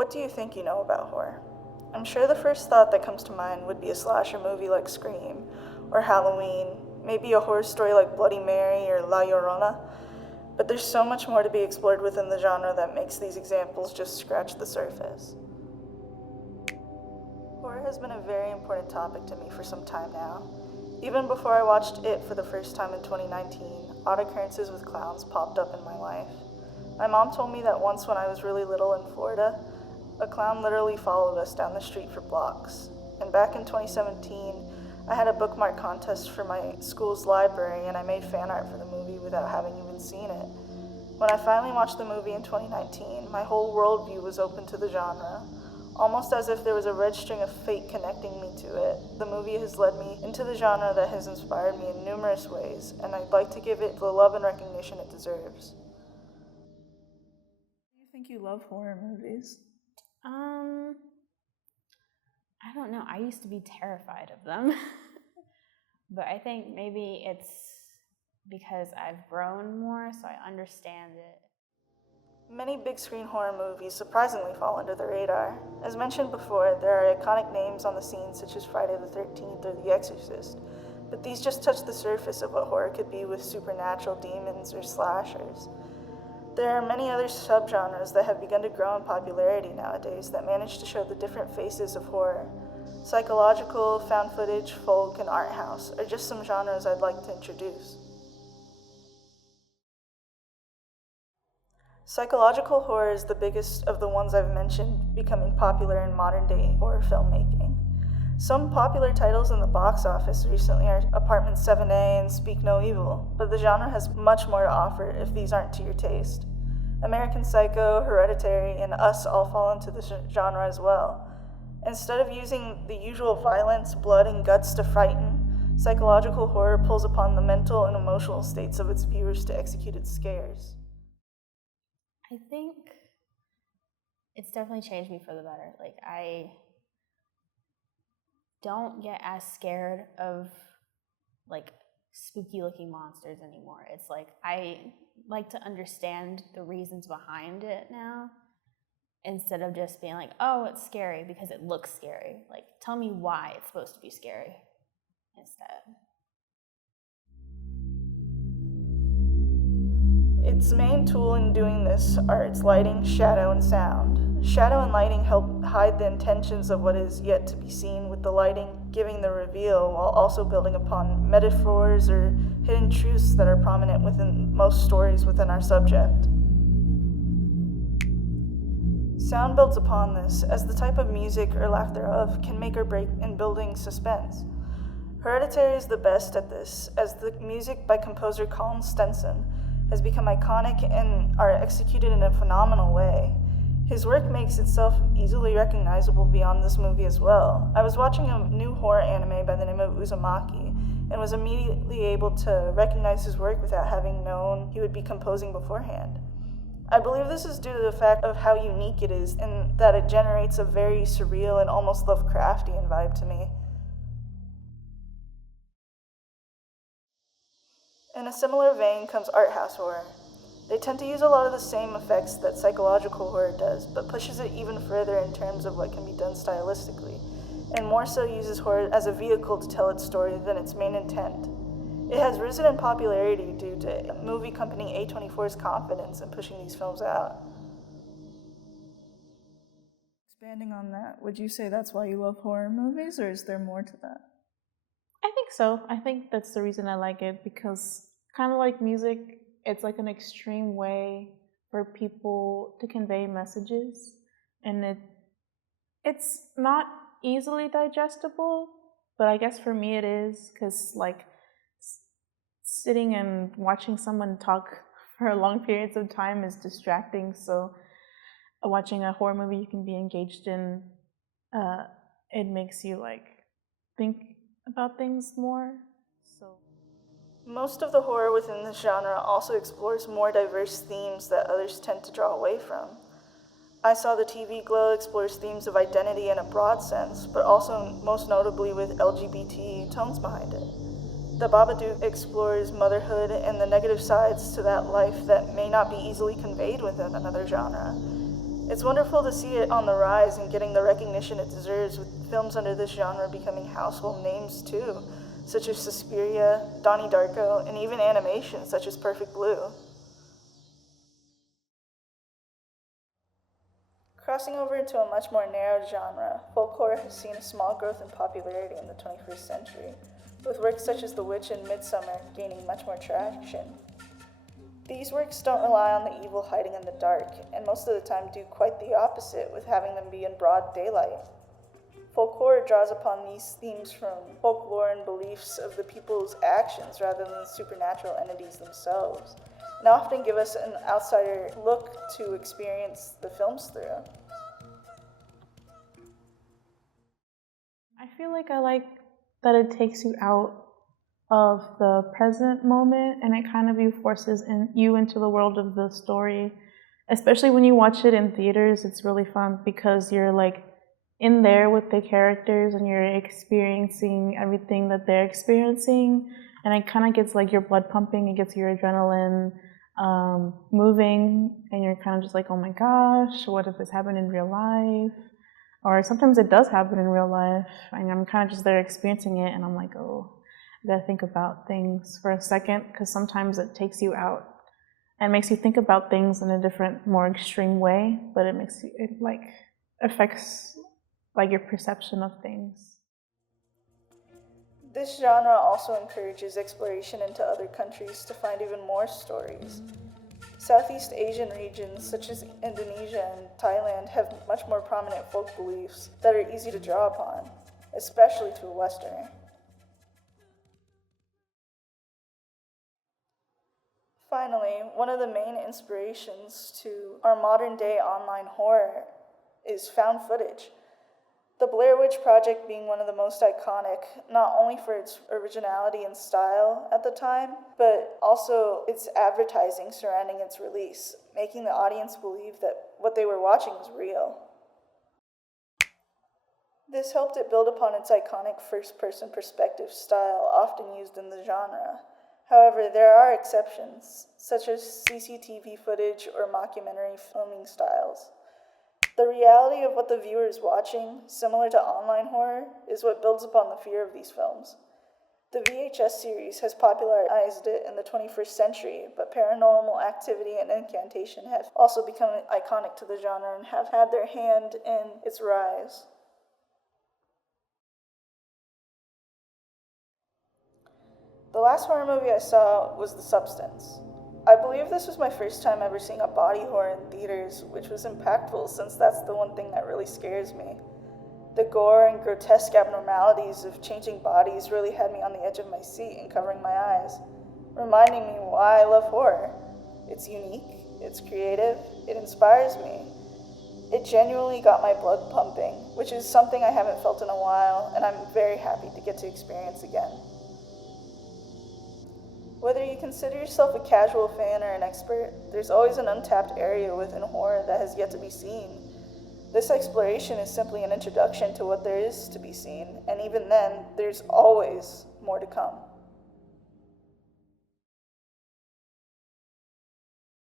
What do you think you know about horror? I'm sure the first thought that comes to mind would be a slasher movie like Scream, or Halloween, maybe a horror story like Bloody Mary or La Llorona, but there's so much more to be explored within the genre that makes these examples just scratch the surface. Horror has been a very important topic to me for some time now. Even before I watched It for the first time in 2019, odd occurrences with clowns popped up in my life. My mom told me that once when I was really little in Florida, a clown literally followed us down the street for blocks. And back in 2017, I had a bookmark contest for my school's library and I made fan art for the movie without having even seen it. When I finally watched the movie in 2019, my whole worldview was open to the genre. Almost as if there was a red string of fate connecting me to it, the movie has led me into the genre that has inspired me in numerous ways, and I'd like to give it the love and recognition it deserves. Do you think you love horror movies? I don't know. I used to be terrified of them. But I think maybe it's because I've grown more, so I understand it. Many big screen horror movies surprisingly fall under the radar. As mentioned before, there are iconic names on the scene such as Friday the 13th or The Exorcist, but these just touch the surface of what horror could be with supernatural demons or slashers. There are many other subgenres that have begun to grow in popularity nowadays that manage to show the different faces of horror. Psychological, found footage, folk, and art house are just some genres I'd like to introduce. Psychological horror is the biggest of the ones I've mentioned, becoming popular in modern-day horror filmmaking. Some popular titles in the box office recently are Apartment 7A and Speak No Evil, but the genre has much more to offer if these aren't to your taste. American Psycho, Hereditary, and Us all fall into the genre as well. Instead of using the usual violence, blood, and guts to frighten, psychological horror pulls upon the mental and emotional states of its viewers to execute its scares. I think it's definitely changed me for the better. Like, I don't get as scared of like spooky looking monsters anymore. It's like I like to understand the reasons behind it now instead of just being like, oh, it's scary because it looks scary. Like, tell me why it's supposed to be scary instead. Its main tool in doing this are its lighting, shadow, and sound. Shadow and lighting help hide the intentions of what is yet to be seen, with the lighting giving the reveal while also building upon metaphors or hidden truths that are prominent within most stories within our subject. Sound builds upon this, as the type of music or lack thereof can make or break in building suspense. Hereditary is the best at this, as the music by composer Colin Stenson has become iconic and are executed in a phenomenal way. His work makes itself easily recognizable beyond this movie as well. I was watching a new horror anime by the name of Uzumaki, and was immediately able to recognize his work without having known he would be composing beforehand. I believe this is due to the fact of how unique it is, and that it generates a very surreal and almost Lovecraftian vibe to me. In a similar vein comes art house horror. They tend to use a lot of the same effects that psychological horror does, but pushes it even further in terms of what can be done stylistically, and more so uses horror as a vehicle to tell its story than its main intent. It has risen in popularity due to movie company A24's confidence in pushing these films out. Expanding on that, would you say that's why you love horror movies, or is there more to that? I think so. I think that's the reason I like it, because kind of like music, it's like an extreme way for people to convey messages, and it's not easily digestible, but I guess for me it is, because like sitting and watching someone talk for long periods of time is distracting, so watching a horror movie you can be engaged in, it makes you like think about things more. So most of the horror within this genre also explores more diverse themes that others tend to draw away from. I Saw the TV Glow explores themes of identity in a broad sense, but also most notably with LGBT tones behind it. The Babadook explores motherhood and the negative sides to that life that may not be easily conveyed within another genre. It's wonderful to see it on the rise and getting the recognition it deserves, with films under this genre becoming household names too, such as Suspiria, Donnie Darko, and even animation such as Perfect Blue. Crossing over into a much more narrow genre, folk horror has seen a small growth in popularity in the 21st century, with works such as The Witch and Midsummer gaining much more traction. These works don't rely on the evil hiding in the dark, and most of the time do quite the opposite, with having them be in broad daylight. Folk horror draws upon these themes from folklore and beliefs of the people's actions rather than supernatural entities themselves, and often give us an outsider look to experience the films through. I feel like I like that it takes you out of the present moment and it kind of forces you into the world of the story. Especially when you watch it in theaters, it's really fun because you're like in there with the characters and you're experiencing everything that they're experiencing, and it kind of gets like your blood pumping, it gets your adrenaline moving, and you're kind of just like, oh my gosh, what if this happened in real life? Or sometimes it does happen in real life, and I'm kind of just there experiencing it, and I'm like, oh, I gotta think about things for a second, because sometimes it takes you out and makes you think about things in a different, more extreme way, but it like affects like your perception of things. This genre also encourages exploration into other countries to find even more stories. Southeast Asian regions such as Indonesia and Thailand have much more prominent folk beliefs that are easy to draw upon, especially to a Westerner. Finally, one of the main inspirations to our modern-day online horror is found footage. The Blair Witch Project being one of the most iconic, not only for its originality and style at the time, but also its advertising surrounding its release, making the audience believe that what they were watching was real. This helped it build upon its iconic first-person perspective style often used in the genre. However, there are exceptions, such as CCTV footage or mockumentary filming styles. The reality of what the viewer is watching, similar to online horror, is what builds upon the fear of these films. The VHS series has popularized it in the 21st century, but paranormal activity and incantation have also become iconic to the genre and have had their hand in its rise. The last horror movie I saw was The Substance. I believe this was my first time ever seeing a body horror in theaters, which was impactful since that's the one thing that really scares me. The gore and grotesque abnormalities of changing bodies really had me on the edge of my seat and covering my eyes, reminding me why I love horror. It's unique, it's creative, it inspires me. It genuinely got my blood pumping, which is something I haven't felt in a while, and I'm very happy to get to experience again. Whether you consider yourself a casual fan or an expert, there's always an untapped area within horror that has yet to be seen. This exploration is simply an introduction to what there is to be seen, and even then, there's always more to come.